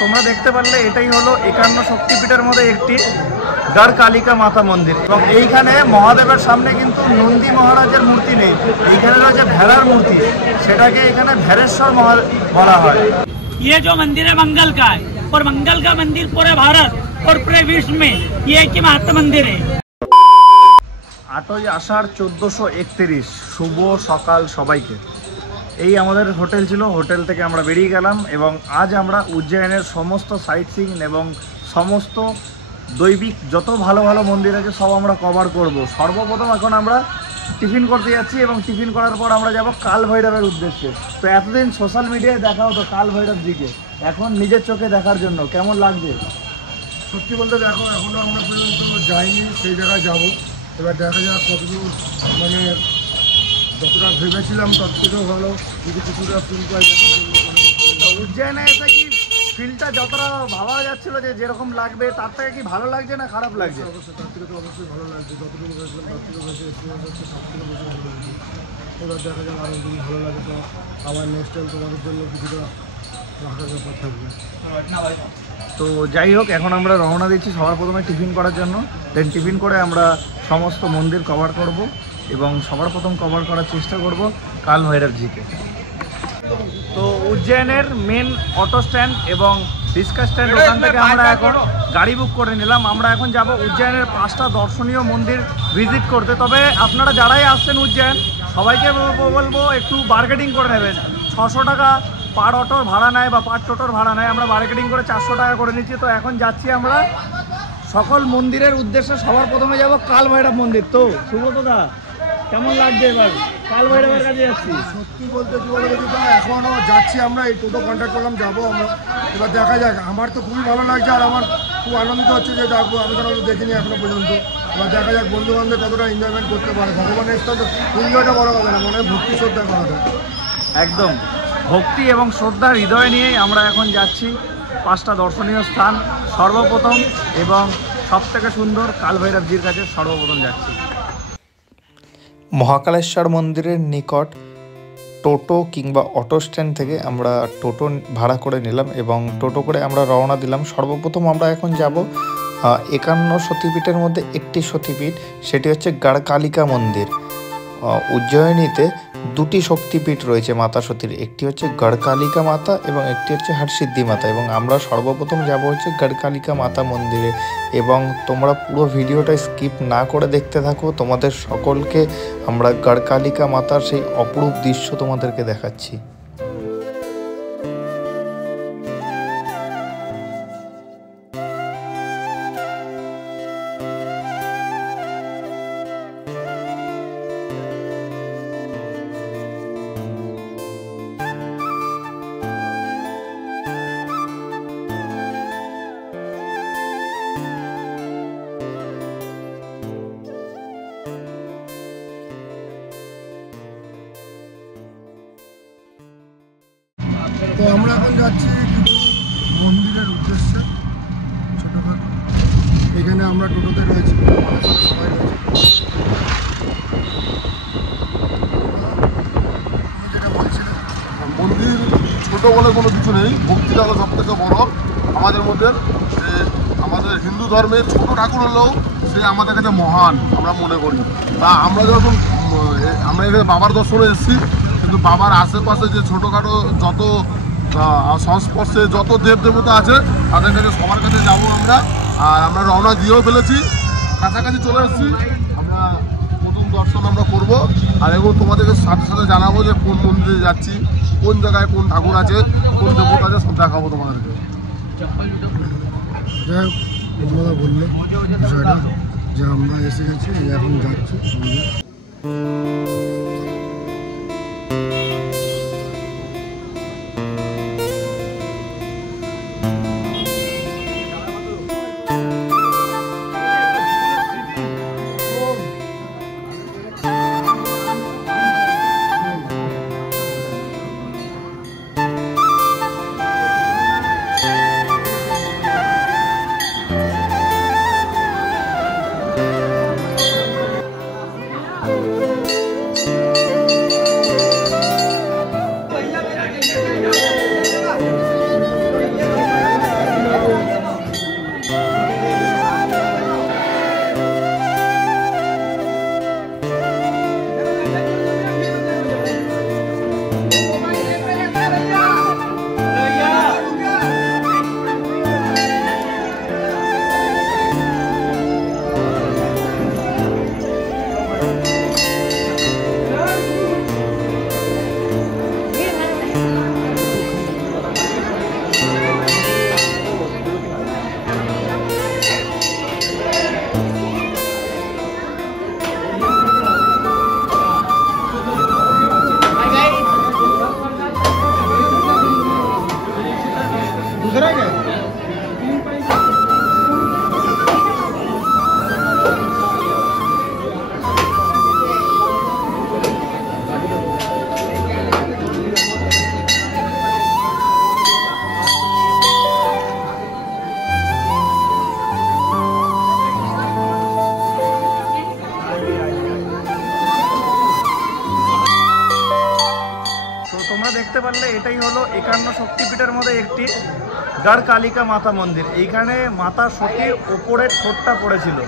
তোমরা দেখতে পারলে এটাই হলো 51 শক্তিপীঠের মধ্যে একটি গড় কালিকা মাতা মন্দির। এবং এইখানে মহাদেবের সামনে কিন্তু নন্দী মহারাজের মূর্তি নেই, এইখানে রয়েছে ভেড়ার মূর্তি, সেটাকে এখানে ভেড়েশ্বর বলা হয়। ये जो मंदिर है मंगल का है और मंगल का मंदिर पूरे भारत और पूरे विश्व में ये एक ही महत्व मंदिर है। 8ই আষাঢ় 1431 শুভ সকাল সবাইকে। এই আমাদের হোটেল ছিল, হোটেল থেকে আমরা বেরিয়ে গেলাম এবং আজ আমরা উজ্জয়নের সমস্ত সাইট সিইং এবং সমস্ত দৈবিক যত ভালো ভালো মন্দির আছে সব আমরা কভার করব। সর্বপ্রথম এখন আমরা টিফিন করতে যাচ্ছি এবং টিফিন করার পর আমরা যাব কাল ভৈরবের উদ্দেশ্যে। তো এতদিন সোশ্যাল মিডিয়ায় দেখা হতো কাল ভৈরব দিকে, এখন নিজের চোখে দেখার জন্য কেমন লাগছে? সত্যি বলতে দেখো এখনও আমরা পর্যন্ত যাইনি, সেই জায়গায় যাব। এবার দেখা যাক কতদূর, মানে যতটা ভেবেছিলাম তার থেকেও ভালো যদি কিছুটা ফিল পাই। উজ্জয়নে এসে কি ফিলটা যতটা ভাবা যাচ্ছিল যে যেরকম লাগবে তার থেকে কি ভালো লাগছে না খারাপ লাগছে? অবশ্যই তার থেকে তো অবশ্যই ভালো লাগছে, যতটুকু ভেবেছিলাম তার থেকে বেশি এক্সপিরিয়েন্স হচ্ছে, তার থেকে বেশি ভালো লাগছে। এবার দেখা যাক আরও যদি ভালো লাগে তো আবার নেক্সট টাইম তোমাদের জন্য কিছুটা রাখার ব্যাপার থাকবে। তো যাই হোক, এখন আমরা রওনা দিচ্ছি সবার প্রথমে টিফিন করার জন্য। দেন টিফিন করে আমরা সমস্ত মন্দির কভার করব এবং সবার প্রথম কভার করার চেষ্টা করব কাল ভৈরবজিকে। তো উজ্জয়নের মেন অটো স্ট্যান্ড এবং রিক্সা স্ট্যান্ড, ওখান থেকে আমরা এখন গাড়ি বুক করে নিলাম। আমরা এখন যাব উজ্জয়নের 5টা দর্শনীয় মন্দির ভিজিট করতে। তবে আপনারা যারাই আসছেন উজ্জয়ন সবাইকে বলবো একটু বার্গেটিং করে নেবেন। 600 টাকা পার অটোর ভাড়া নেয় বা পার টোটোর ভাড়া নেয়, আমরা বার্গেটিং করে 400 টাকা করে নিচ্ছি। তো এখন যাচ্ছি আমরা সকল মন্দিরের উদ্দেশ্যে। সবার প্রথমে যাব কাল ভৈরব মন্দির। তো সুব্রতদা কেমন লাগছে এবার কাল ভৈরবের কাছে যাচ্ছি? সত্যি বলতে কি বলে যদি এখনও যাচ্ছি, আমরা এই টোটো কন্ট্যাক্ট করলাম, যাবো আমরা। এবার দেখা যাক, আমার তো খুবই ভালো লাগছে আর আমার খুব আনন্দিত হচ্ছে যে যাবো। আমি কেন দেখিনি এখনো পর্যন্ত। এবার দেখা যাক বন্ধু বান্ধব কতটা এনজয়মেন্ট করতে পারে। ভগবানের স্থান এনজয়টা বড় কথা না, মনে হয় ভক্তি শ্রদ্ধা করা যায়। একদম ভক্তি এবং শ্রদ্ধার হৃদয় নিয়েই আমরা এখন যাচ্ছি 5টা দর্শনীয় স্থান সর্বপ্রথম এবং সবথেকে সুন্দর কাল ভৈরবজির কাছে সর্বপ্রথম যাচ্ছি। মহাকালেশ্বর মন্দিরের নিকট টোটো কিংবা অটো স্ট্যান্ড থেকে আমরা টোটো ভাড়া করে নিলাম এবং টোটো করে আমরা রওনা দিলাম। সর্বপ্রথম আমরা এখন যাব 51 সতীপীঠের মধ্যে একটি সতীপীঠ, সেটি হচ্ছে গড় কালিকা মন্দির। উজ্জয়িনীতে 2টি শক্তিপীঠ রয়েছে মাতা সতীর, একটি হচ্ছে গড় কালিকা মাতা এবং একটি হচ্ছে হরসিদ্ধি মাতা। এবং আমরা সর্বপ্রথম যাব হচ্ছে গড় কালিকা মাতা মন্দিরে এবং তোমরা পুরো ভিডিওটা স্কিপ না করে দেখতে থাকো। তোমাদের সকলকে আমরা গড় কালিকা মাতার সেই অপরূপ দৃশ্য তোমাদেরকে দেখাচ্ছি। তো আমরা এখন যাচ্ছি কিছু মন্দিরের উদ্দেশ্যে ছোটোখাটো। এখানে আমরা টোটোতে রয়েছি, সবাই রয়েছে। যেটা বলছিলাম, মন্দির ছোটো বলে কোনো কিছু নেই, ভক্তিটা হলো সব থেকে বড় আমাদের মধ্যে। যে আমাদের হিন্দু ধর্মের ছোট ঠাকুর হলেও সে আমাদের কাছে মহান আমরা মনে করি। তা আমরা যখন আমরা এখানে বাবার দর্শনে এসেছি, কিন্তু বাবার আশেপাশে যে ছোটোখাটো যত সংস্পর্শে যত দেব দেবতা আছে তাদের কাছে সবার কাছে যাবো আমরা। আর আমরা রওনা দিয়েও ফেলেছি, কাছাকাছি চলে এসেছি। আমরা প্রথম দর্শন আমরা করব আর এবং তোমাদেরকে সাথে সাথে জানাবো যে কোন মন্দিরে যাচ্ছি, কোন জায়গায় কোন ঠাকুর আছে, কোন দেবতা আছে, সব দেখাবো তোমাদেরকে। যাই হোক, তোমরা বললে বিষয়টা যে আমরা এসে গেছি, এখন যাচ্ছি সঙ্গে। পারলে এটাই হলো 51 শক্তিপীঠের মধ্যে একটি গড় কালিকা মাতা মন্দির। এইখানে মাতা সতীর ওপরের ঠোঁটটা পড়েছিল।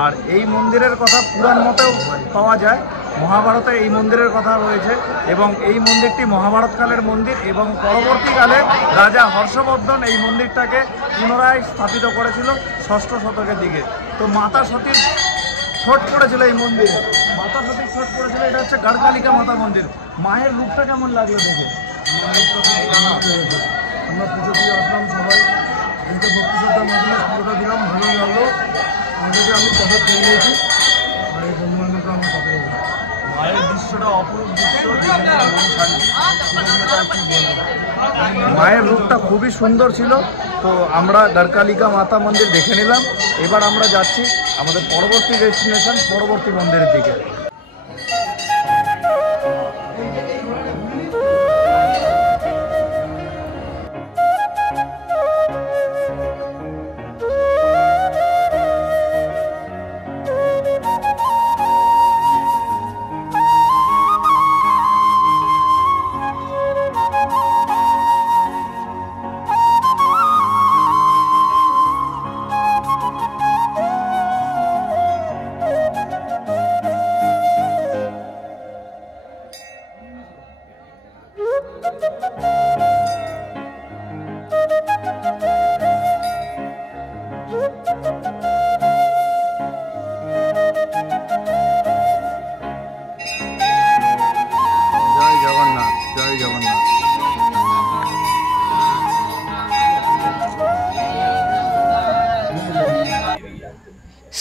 আর এই মন্দিরের কথা পুরাণ মতেও পাওয়া যায়, মহাভারতে এই মন্দিরের কথা রয়েছে এবং এই মন্দিরটি মহাভারতকালের মন্দির এবং পরবর্তীকালে রাজা হর্ষবর্ধন এই মন্দিরটাকে পুনরায় স্থাপিত করেছিল 6ষ্ঠ শতকের দিকে। তো মাতা সতীর ঠোঁট পড়েছিল এই মন্দিরে, মাতা সতীর ঠোঁট পড়েছিল। এটা হচ্ছে গড় কালিকা মাতা মন্দির। মায়ের রূপটা কেমন লাগলো দেখে? আমরা পুজো দিয়ে আসলাম, সবাই এদিকে ভক্তি শ্রদ্ধার মাধ্যমে পুজোটা দিলাম, ভালো লাগলো। আমাদেরকে আমি কথা পেয়ে নিয়েছি আর এই বন্ধু বান্ধবরা আমার সাথে রয়েছে। মায়ের দৃশ্যটা অপরূপ দৃশ্য, মায়ের রূপটা খুবই সুন্দর ছিল। তো আমরা গড় কালিকা মাতা মন্দির দেখে নিলাম। এবার আমরা যাচ্ছি আমাদের পরবর্তী ডেস্টিনেশন, পরবর্তী মন্দিরের দিকে। জয় জগন্নাথ, জয় জগন্নাথ।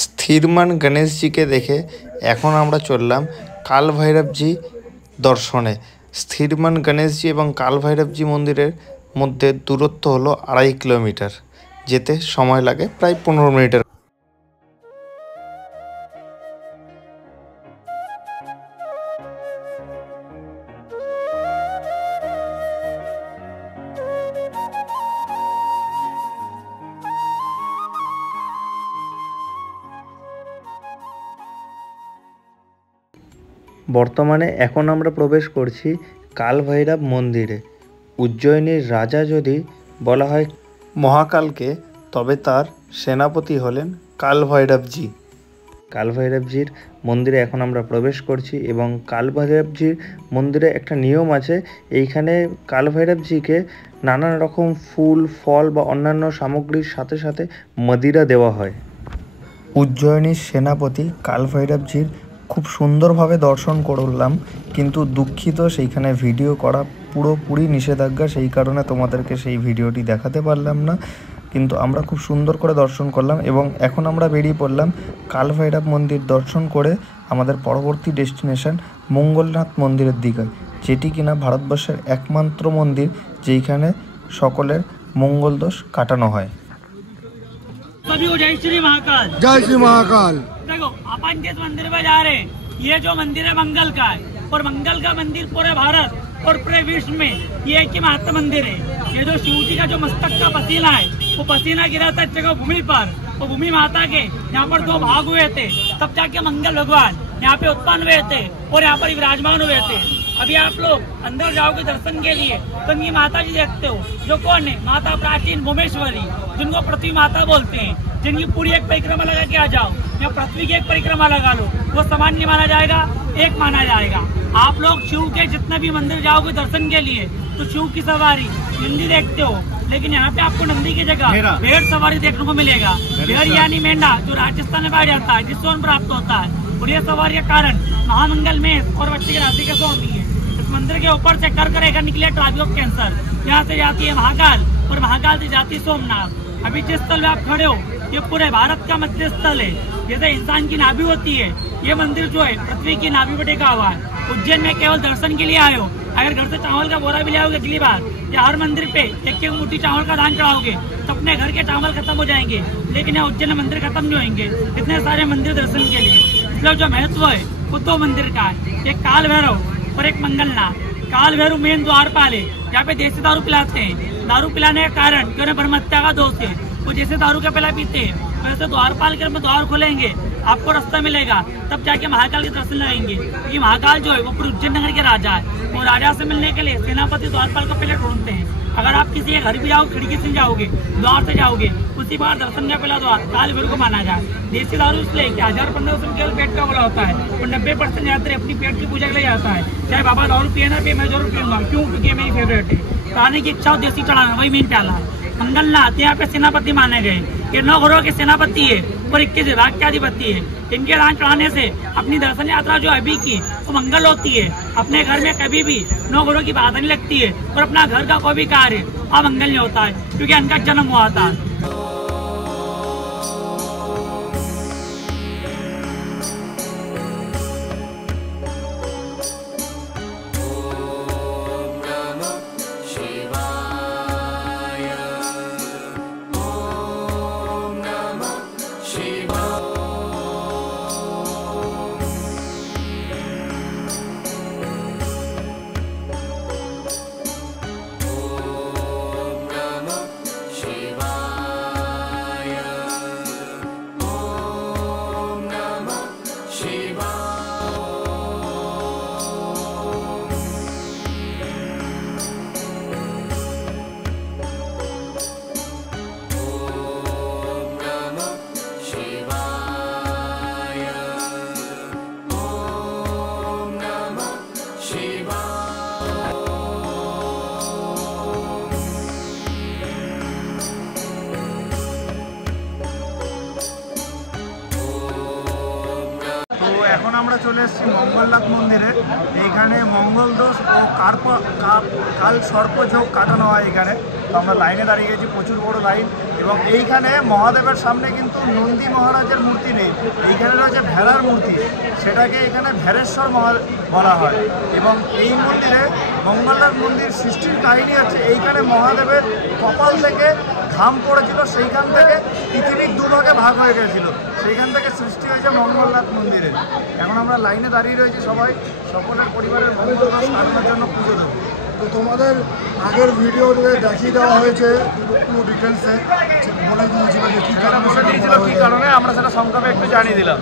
স্থিরমান গণেশজিকে দেখে এখন আমরা চললাম কাল ভৈরবজি দর্শনে। স্থিরমান গণেশজি এবং কাল ভৈরবজি মন্দিরের মধ্যে দূরত্ব হলো 2.5 কিলোমিটার, যেতে সময় লাগে প্রায় 15 মিনিটের। বর্তমানে এখন আমরা প্রবেশ করছি কাল ভৈরব মন্দিরে। উজ্জয়িনীর রাজা যদি বলা হয় মহাকালকে, তবে তার সেনাপতি হলেন কাল ভৈরবজি। কাল ভৈরবজির মন্দিরে এখন আমরা প্রবেশ করছি এবং কাল ভৈরবজির মন্দিরে একটা নিয়ম আছে। এইখানে কাল ভৈরবজিকে নানান রকম ফুল, ফল বা অন্যান্য সামগ্রীর সাথে সাথে মদিরা দেওয়া হয়। উজ্জয়িনীর সেনাপতি কাল ভৈরবজির খুব সুন্দরভাবে দর্শন করলাম, কিন্তু দুঃখিত সেইখানে ভিডিও করা পুরোপুরি নিষেধাজ্ঞা, সেই কারণে তোমাদেরকে সেই ভিডিওটি দেখাতে পারলাম না। কিন্তু আমরা খুব সুন্দর করে দর্শন করলাম এবং এখন আমরা বেরিয়ে পড়লাম কাল ভৈরব মন্দির দর্শন করে আমাদের পরবর্তী ডেস্টিনেশন মঙ্গলনাথ মন্দিরের দিকে, যেটি কিনা ভারতবর্ষের একমাত্র মন্দির যেইখানে সকলের মঙ্গল দোষ কাটানো হয়। सभी को जय श्री महाकाल। जय श्री महाकाल। देखो अपन जिस मंदिर में जा रहे हैं, ये जो मंदिर है मंगल का है और मंगल का मंदिर पूरे भारत और पूरे विश्व में ये एक ही महत्व मंदिर है। ये जो शिव जी का जो मस्तक का पसीना है, वो पसीना गिरा था जगह भूमि पर, वो भूमि माता के यहाँ पर 2 भाग हुए थे, तब जाके मंगल भगवान यहाँ पे उत्पन्न हुए थे और यहाँ पर विराजमान हुए थे। अभी आप लोग अंदर जाओगे दर्शन के लिए तो इनकी माता जी देखते हो, जो कौन है? माता प्राचीन भुवनेश्वरी, जिनको पृथ्वी माता बोलते हैं, जिनकी पूरी एक परिक्रमा लगा के आ जाओ या पृथ्वी की एक परिक्रमा लगा लो, वो समान नहीं माना जाएगा, एक माना जाएगा। आप लोग शिव के जितने भी मंदिर जाओगे दर्शन के लिए तो शिव की सवारी नंदी देखते हो, लेकिन यहाँ पे आपको नंदी की जगह भेड़ सवारी देखने को मिलेगा। भेड़ यानी मेंढा, जो राजस्थान में पाया जाता है, जिससे प्राप्त होता है। और ये सवारी के कारण महामंगल में और बच्चे की राशि कैसे होती है। इस मंदिर के ऊपर से कर निकले ट्राफिक ऑफ कैंसर, यहाँ से जाती है महाकाल और महाकाल से जाती है सोमनाथ। अभी जिस स्थल में आप खड़े हो ये पूरे भारत का मध्य स्थल है। जैसे इंसान की नाभि होती है, ये मंदिर जो है पृथ्वी की नाभि पर टिका हुआ है। उज्जैन में केवल दर्शन के लिए आए हो, अगर घर से चावल का बोरा भी ले आओगे अगली बार, या हर मंदिर पे एक मुट्ठी चावल का दान चढ़ाओगे तो अपने घर के चावल खत्म हो जाएंगे, लेकिन यहाँ उज्जैन मंदिर खत्म नहीं होंगे। इतने सारे मंदिर दर्शन के लिए, इसलिए जो महत्व है वो 2 मंदिर का है, एक काल भैरव और एक मंगलनाथ। काल भैरव मेन द्वारपाल है, यहाँ पे देसी दारू पिलाते हैं। दारू पिलाने का कारण क्यों? ब्रह्म हत्या का दोष है। वो जैसे दारू का पिला पीते हैं वैसे द्वारपाल के में द्वार खोलेंगे, आपको रास्ता मिलेगा, तब जाके महाकाल के दर्शन लगेंगे। क्योंकि महाकाल जो है वो पूरे उज्जैन नगर के राजा है। वो राजा से मिलने के लिए सेनापति द्वारपाल को पहले ढूंढते हैं। अगर आप किसी के घर भी जाओ, खिड़की से जाओगे, द्वार से जाओगे, उसी बार दर्शन का पहला द्वार काल भैरव को माना जाए। देसी दारू इसलिए कि 1000-1500 केवल पेट का बोला होता है, और 90% यात्री अपनी पेट की पूजा के लिए जाता है। चाहे बाबा दारू पिए ना पिए, मैं जरूर पीऊंगा। क्यों? क्योंकि मेरी फेवरेट है। खाने की इच्छा हो देसी चढ़ाना, वही मेन प्याला है। मंगलनाथ यहाँ पे सेनापति माने गए। ये 9 घरों के सेनापति है और 21 विभाग के अधिपति है। इनके दान चढ़ाने से अपनी दर्शन यात्रा जो अभी की वो मंगल होती है। अपने घर में कभी भी 9 घरों की बात नहीं लगती है, और अपना घर का कोई भी कार्य अमंगल नहीं होता है, क्योंकि इनका जन्म हुआ था। এখন আমরা চলে এসেছি মঙ্গলনাথ মন্দিরে। এইখানে মঙ্গল দোষ ও কাল সর্পযোগ কাটানো হয় এখানে। তো আমরা লাইনে দাঁড়িয়ে গেছি, প্রচুর বড় লাইন। এবং এইখানে মহাদেবের সামনে কিন্তু নন্দী মহারাজের মূর্তি নেই, এইখানে রয়েছে ভেড়ার মূর্তি, সেটাকে এখানে ভেড়েশ্বর বলা হয়। এবং এই মন্দিরে মঙ্গলনাথ মন্দির সৃষ্টির কাহিনী হচ্ছে, এইখানে মহাদেবের কপাল থেকে ঘাম পড়েছিল, সেইখান থেকে পৃথিবীর দুভাগে ভাগ হয়ে গেছিল, সেইখান থেকে সৃষ্টি হয়েছে মঙ্গলনাথ মন্দিরে। এখন আমরা লাইনে দাঁড়িয়ে রয়েছি, সবাই সকলের পরিবারের মঙ্গল দোষ কাটানোর জন্য পুজো দেবো। তো তোমাদের আগের ভিডিওতে দেখিয়ে দেওয়া হয়েছে পুরো ডিটেলসে, বলে দিয়েছিল যে কী কারণে বসে দিয়েছিল, কী কারণে, আমরা সেটা সংক্ষেপে একটু জানিয়ে দিলাম।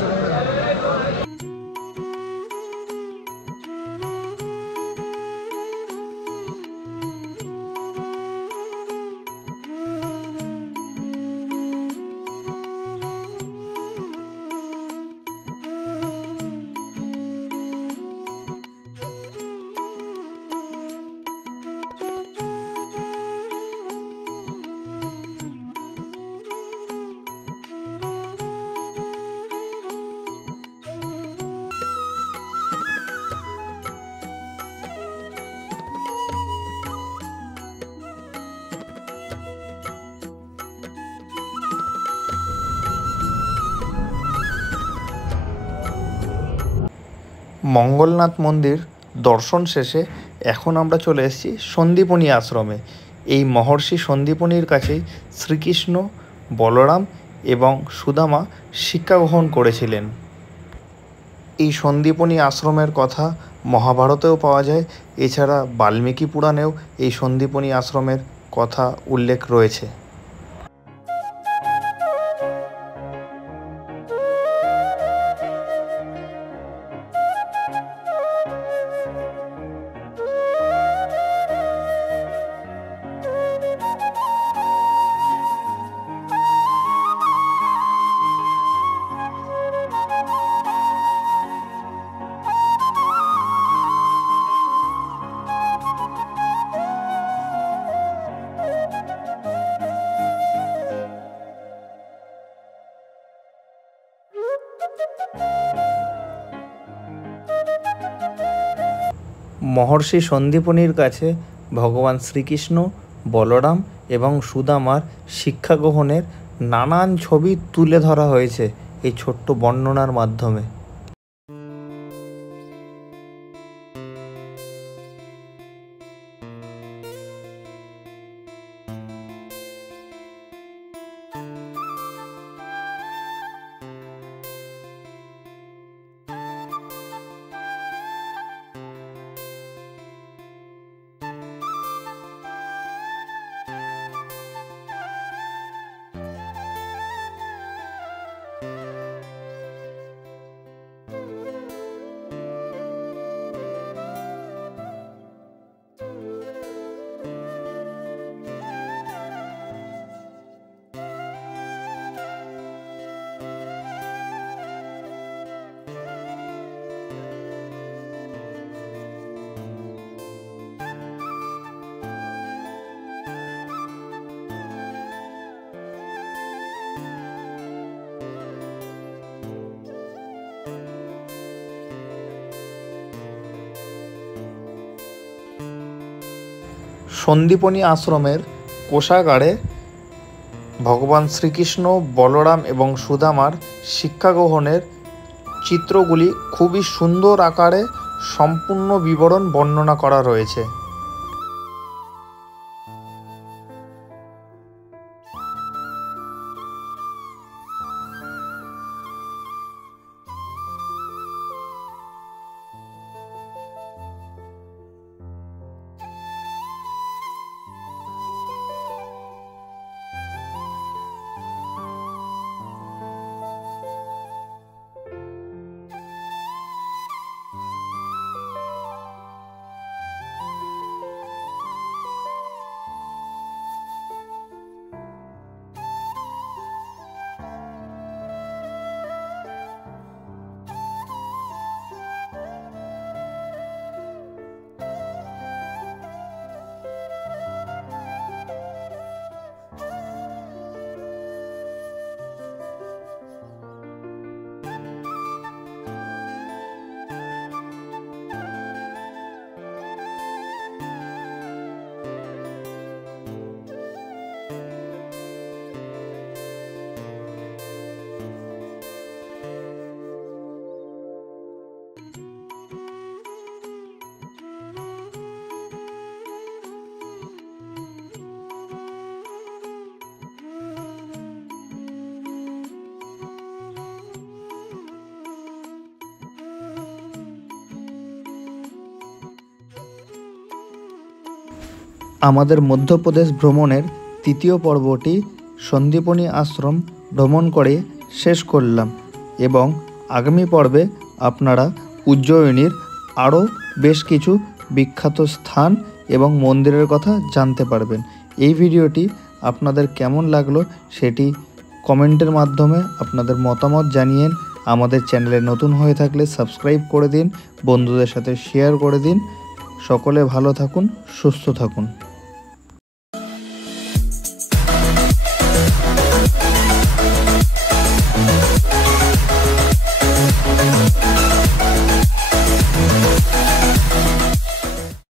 মঙ্গলনাথ মন্দির দর্শন শেষে এখন আমরা চলে এসেছি সন্দীপনী আশ্রমে। এই মহর্ষি সন্দীপনীর কাছেই শ্রীকৃষ্ণ, বলরাম এবং সুদামা শিক্ষা গ্রহণ করেছিলেন। এই সন্দীপনী আশ্রমের কথা মহাভারতেও পাওয়া যায়, এছাড়া বাল্মীকি পুরাণেও এই সন্দীপনী আশ্রমের কথা উল্লেখ রয়েছে। মহর্ষি সন্দীপনীর কাছে ভগবান শ্রীকৃষ্ণ, বলরাম এবং সুদামার শিক্ষা গ্রহণের নানান ছবি তুলে ধরা হয়েছে এই ছোট্ট বর্ণনার মাধ্যমে। সন্দীপনী আশ্রমের কোষাগারে ভগবান শ্রীকৃষ্ণ, বলরাম এবং সুদামার শিক্ষা গ্রহণের চিত্রগুলি খুবই সুন্দর আকারে সম্পূর্ণ বিবরণ বর্ণনা করা রয়েছে। আমাদের মধ্যপ্রদেশ ভ্রমণের তৃতীয় পর্বটি সন্দীপনী আশ্রম ভ্রমণ করে শেষ করলাম এবং আগামী পর্বে আপনারা উজ্জয়িনীর আরও বেশ কিছু বিখ্যাত স্থান এবং মন্দিরের কথা জানতে পারবেন। এই ভিডিওটি আপনাদের কেমন লাগলো সেটি কমেন্টের মাধ্যমে আপনাদের মতামত জানিয়েন। আমাদের চ্যানেলে নতুন হয়ে থাকলে সাবস্ক্রাইব করে দিন, বন্ধুদের সাথে শেয়ার করে দিন। সকলে ভালো থাকুন, সুস্থ থাকুন।